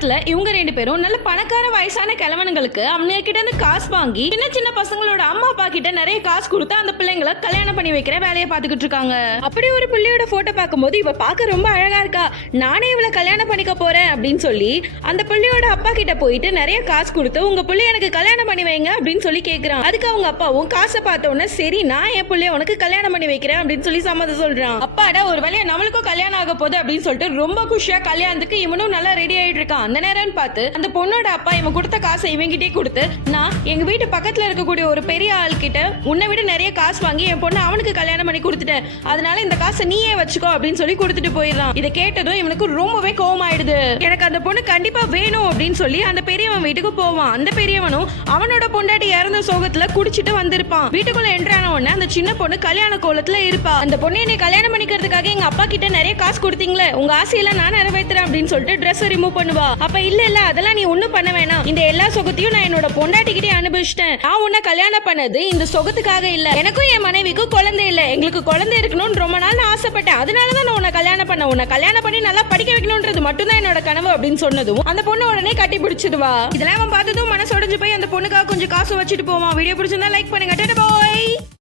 காலத்துல இவங்க ரெண்டு பேரும் நல்ல பணக்கார வயசான கிழவனுங்களுக்கு அவங்க கிட்ட இருந்து காசு வாங்கி சின்ன சின்ன பசங்களோட அம்மா அப்பா கிட்ட நிறைய காசு கொடுத்து அந்த பிள்ளைங்களை கல்யாணம் பண்ணி வைக்கிற வேலையை பார்த்துக்கிட்டு இருக்காங்க. அப்படி ஒரு பிள்ளையோட போட்டோ பார்க்கும்போது இவ பார்க்க ரொம்ப அழகா இருக்கா. நானே இவளை கல்யாணம் பண்ணிக்க போறேன் அப்படின்னு சொல்லி அந்த பிள்ளையோட அப்பா கிட்ட போயிட்டு நிறைய காசு கொடுத்து உங்க பிள்ளை எனக்கு கல்யாணம் பண்ணி வைங்க அப்படின்னு சொல்லி கேக்குறான். அதுக்கு அவங்க அப்பாவும் காசை பார்த்த உடனே சரி நான் என் பிள்ளைய உனக்கு கல்யாணம் பண்ணி வைக்கிறேன் அப்படின்னு சொல்லி சம்மதம் சொல்றான். அப்பாடா ஒரு வேலையை நம்மளுக்கும் கல்யாணம் ஆக போகுது அப்படின்னு சொல்லிட்டு ரொம்ப குஷியா கல்யாணத்துக்கு இவனும் நல்லா ரெடி ஆயிட்டு இருக்கான். அந்த நேரம்னு பார்த்து அந்த பொண்ணோட அப்பா இவன் கொடுத்த காசை இவங்கிட்டே கொடுத்து நான் எங்க வீட்டு பக்கத்துல இருக்கக்கூடிய ஒரு பெரிய ஆள் கிட்ட உன்னை விட நிறைய காசு வாங்கி என் பொண்ணு அவனுக்கு கல்யாணம் பண்ணி கொடுத்துட்டேன். அதனால இந்த காசை நீயே வச்சுக்கோ அப்படின்னு சொல்லி கொடுத்துட்டு போயிடலாம் இதை கேட்டதும் இவனுக்கு ரொம்பவே கோவம் ஆயிடுது எனக்கு அந்த பொண்ணு கண்டிப்பா வேணும் அப்படின்னு சொல்லி அந்த பெரியவன் வீட்டுக்கு போவான். அந்த பெரியவனும் அவனோட பொண்டாட்டி இறந்த சோகத்துல குடிச்சிட்டு வந்திருப்பான். வீட்டுக்குள்ள என்ட்ரான உடனே அந்த சின்ன பொண்ணு கல்யாண கோலத்துல இருப்பா. அந்த பொண்ணை என்னை கல்யாணம் பண்ணிக்கிறதுக்காக எங்க அப்பா கிட்ட நிறைய காசு கொடுத்தீங்களே உங்க ஆசையெல்லாம் நான் நிறைவேற்றுறேன் அப்படின்னு சொல்லிட்டு ட்ரெஸ் ரிமூவ் பண்ணுவா. அப்ப இல்ல இல்ல அதெல்லாம் நீ ஒண்ணும் பண்ண வேணாம். இந்த எல்லா சொகத்தையும் நான் என்னோட பொண்டாட்டிக்கிட்டே அனுபவிச்சிட்டேன். நான் உன்னை கல்யாணம் பண்ணது இந்த சொகத்துக்காக இல்ல. எனக்கும் என் மனைவிக்கும் குழந்தை இல்ல. எங்களுக்கு குழந்தை இருக்கணும்னு ரொம்ப நாள் நான் ஆசைப்பட்டேன். அதனாலதான் நான் உன்னை கல்யாணம் பண்ண உன்னை கல்யாணம் பண்ணி நல்லா படிக்க வைக்கணும்ன்றது மட்டும்தான் என்னோட கனவு அப்படின்னு சொன்னதும் அந்த பொண்ணு உடனே கட்டி பிடிச்சிடுவா. இதெல்லாம் அவன் பார்த்ததும் மனசு உடஞ்சு போய் அந்த பொண்ணுக்காக கொஞ்சம் காசு வச்சுட்டு போவான். வீடியோ பிடிச்சிருந்தா லைக் பண்ணுங்க. பாய்